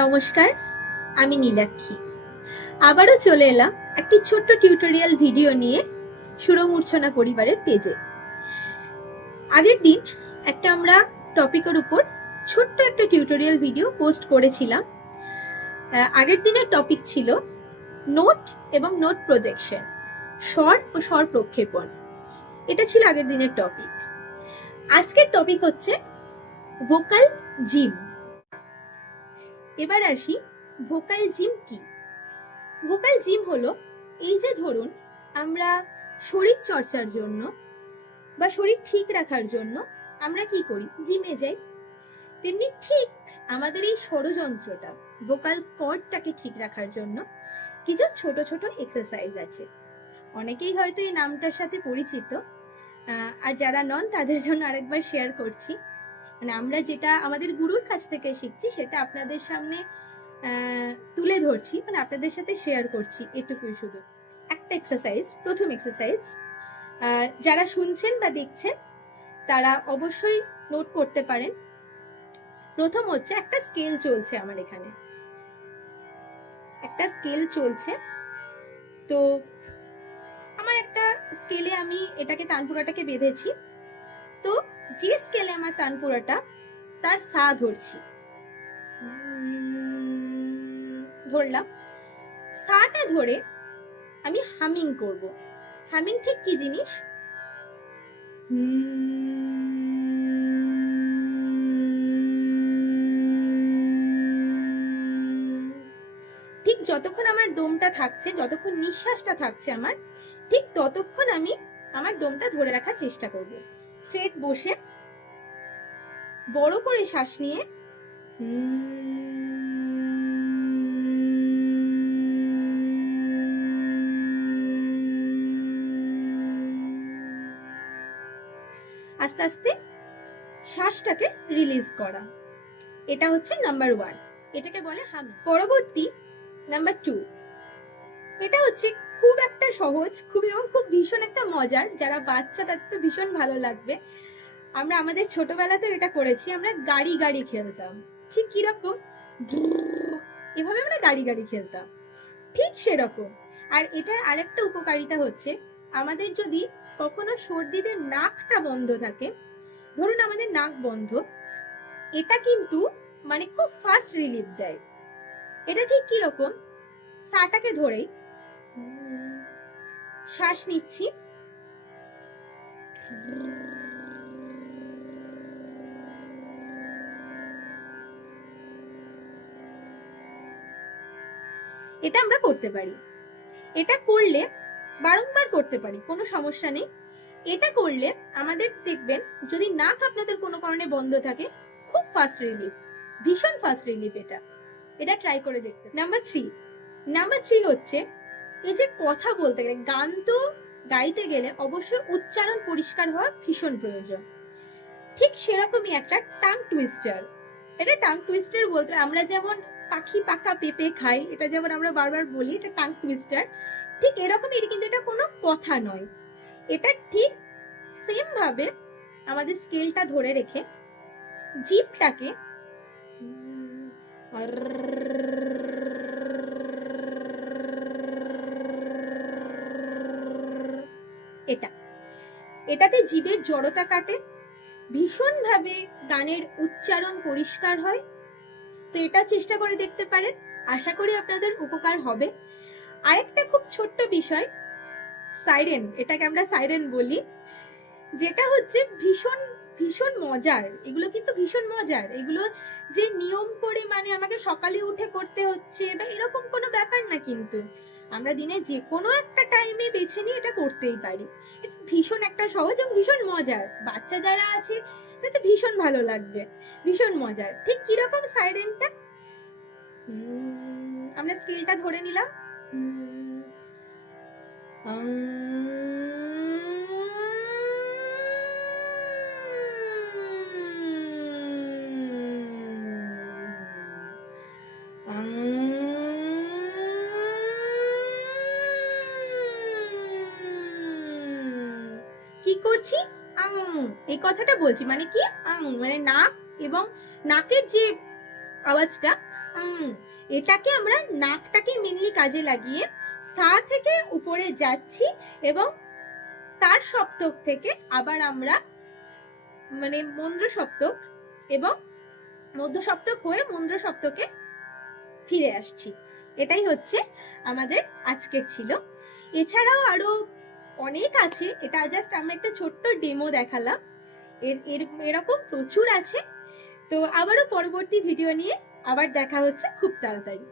নমস্কার, আমি নীলাক্ষী। আবারও চলে এলাম একটি ছোট্ট টিউটোরিয়াল ভিডিও নিয়ে সুরমূর্ছনা পরিবারের পেজে। আগের দিন আমরা টপিকের উপর ছোট্ট একটা টিউটোরিয়াল ভিডিও পোস্ট করেছিলাম। আগের দিনের টপিক ছিল নোট এবং নোট প্রজেকশন, স্বর ও স্বর প্রক্ষেপণ। এটা ছিল আগের দিনের টপিক। আজকের টপিক হচ্ছে ভোকাল জিম। এবার আসি, ভোকাল জিম কি? ভোকাল জিম হলো, এই যে ধরুন আমরা শরীর চর্চার জন্য বা শরীর ঠিক রাখার জন্য আমরা কি করি, জিমে যাই। তেমনি ঠিক আমাদের এই ষড়যন্ত্রটা, ভোকাল কর্ডটাকে ঠিক রাখার জন্য কিছু ছোট ছোট এক্সারসাইজ আছে। অনেকেই হয়তো এই নামটার সাথে পরিচিত, আর যারা নন তাদের জন্য আরেকবার শেয়ার করছি। মানে আমরা যেটা আমাদের গুরুর কাছ থেকে শিখছি সেটা আপনাদের সামনে তুলে ধরছি, মানে আপনাদের সাথে শেয়ার করছি। এটুকুই শুধু। একটা এক্সারসাইজ, প্রথম এক্সারসাইজ, যারা শুনছেন বা দেখছেন তারা অবশ্যই নোট করতে পারেন। প্রথম হচ্ছে, একটা স্কেল চলছে আমার এখানে, একটা স্কেল চলছে। তো আমার একটা স্কেলে আমি এটাকে তানপুরাটাকে বেঁধেছি। তো যে স্কেলে আমার তানপুরাটা, তার সা ধরছি, ধরলাম। সাটা ধরে আমি হামিং করব। হামিং ঠিক কি জিনিস? ঠিক যতক্ষণ আমার দমটা থাকছে, যতক্ষণ নিঃশ্বাসটা থাকছে আমার, ঠিক ততক্ষণ আমি আমার দমটা ধরে রাখার চেষ্টা করব। স্ট্রেট বসে বড় করে শ্বাস নিয়ে আস্তে আস্তে শ্বাসটাকে রিলিজ করা। এটা হচ্ছে নাম্বার 1, এটাকে বলে হামিং। পরবর্তী নাম্বার 2, এটা হচ্ছে খুব একটা সহজ, খুব ভীষণ একটা মজার। যারা বাচ্চা তাদের তো ভীষণ ভালো লাগবে। আমরা আমাদের ছোটবেলাতে এটা করেছি। আমরা গাড়ি গাড়ি খেলতাম। ঠিক কিরকম, এভাবে আমরা গাড়ি গাড়ি খেলতাম, ঠিক সেরকম। আর এটার আরেকটা উপকারিতা হচ্ছে, আমাদের যদি কখনো সর্দিতে নাকটা বন্ধ থাকে, ধরুন আমাদের নাক বন্ধ, এটা কিন্তু মানে খুব ফাস্ট রিলিফ দেয়। এটা ঠিক কিরকম, সাটাকে ধরেই শ্বাস নিচ্ছি, এটা আমরা করতে পারি। এটা করলে বারংবার করতে পারি, কোনো সমস্যা নেই। এটা করলে আমাদের দেখবেন, যদি নাক আপনাদের কোনো কারণে বন্ধ থাকে, খুব ফাস্ট রিলিফ, ভীষণ ফাস্ট রিলিফ। এটা ট্রাই করে দেখতে। নাম্বার 3 হচ্ছে, এই যে কথা বলতে গেলে, গান তো গাইতে গেলে অবশ্যই উচ্চারণ পরিষ্কার হওয়ার ভীষণ প্রয়োজন। ঠিক সেরকমই একটা টাং টুইস্টার। এটা টাং টুইস্টার বলতে, আমরা যেমন পাখি পাকা পেঁপে খাই, এটা যেমন আমরা বারবার বলি, এটা টাং টুইস্টার। ঠিক এরকমই, কিন্তু এটা কোনো কথা নয়। এটা ঠিক সেম ভাবে আমাদের স্কেলটা ধরে রেখে জিভটাকে এটাতে জিভের জড়তা কাটে, ভীষণ ভাবে গানের উচ্চারণ পরিষ্কার হয়। তো এটা চেষ্টা করে দেখতে পারেন, আশা করি আপনাদের উপকার হবে। আরেকটা খুব ছোট্ট বিষয়, সাইরেন, এটাকে আমরা সাইরেন বলি, যেটা হচ্ছে ভীষণ ভীষণ মজার। এগুলো কিন্তু ভীষণ মজার। এগুলো যে নিয়ম করে, মানে আমাকে সকালে উঠে করতে হচ্ছে বা এরকম কোনো ব্যাপার না, কিন্তু আমরা দিনে যে কোনো একটা টাইমে বেছে নিয়ে এটা করতেই পারি। এটা ভীষণ একটা সহজ এবং ভীষণ মজার। বাচ্চা যারা আছে তাতে ভীষণ ভালো লাগবে, ভীষণ মজার। ঠিক কিরকম সাইরেনটা, আমরা স্কেলটা ধরে নিলাম, কি করছি, এই কথাটা বলছি, মানে কি, মানে নাক এবং নাকের যে আওয়াজটা, এটাকে আমরা নাকটাকে মেনলি কাজে লাগিয়ে সা থেকে উপরে যাচ্ছি এবং তার সপ্তক থেকে আবার আমরা মানে মন্দ্র সপ্তক এবং মধ্য সপ্তক হয়ে মন্দ্র সপ্তকে ফিরে আসছি। এটাই হচ্ছে আমাদের আজকের ছিল। এছাড়াও আরো অনেক আছে, এটা জাস্ট আমরা একটা ছোট্ট ডেমো দেখালাম। এরকম প্রচুর আছে। তো আবারও পরবর্তী ভিডিও নিয়ে আবার দেখা হচ্ছে খুব তাড়াতাড়ি।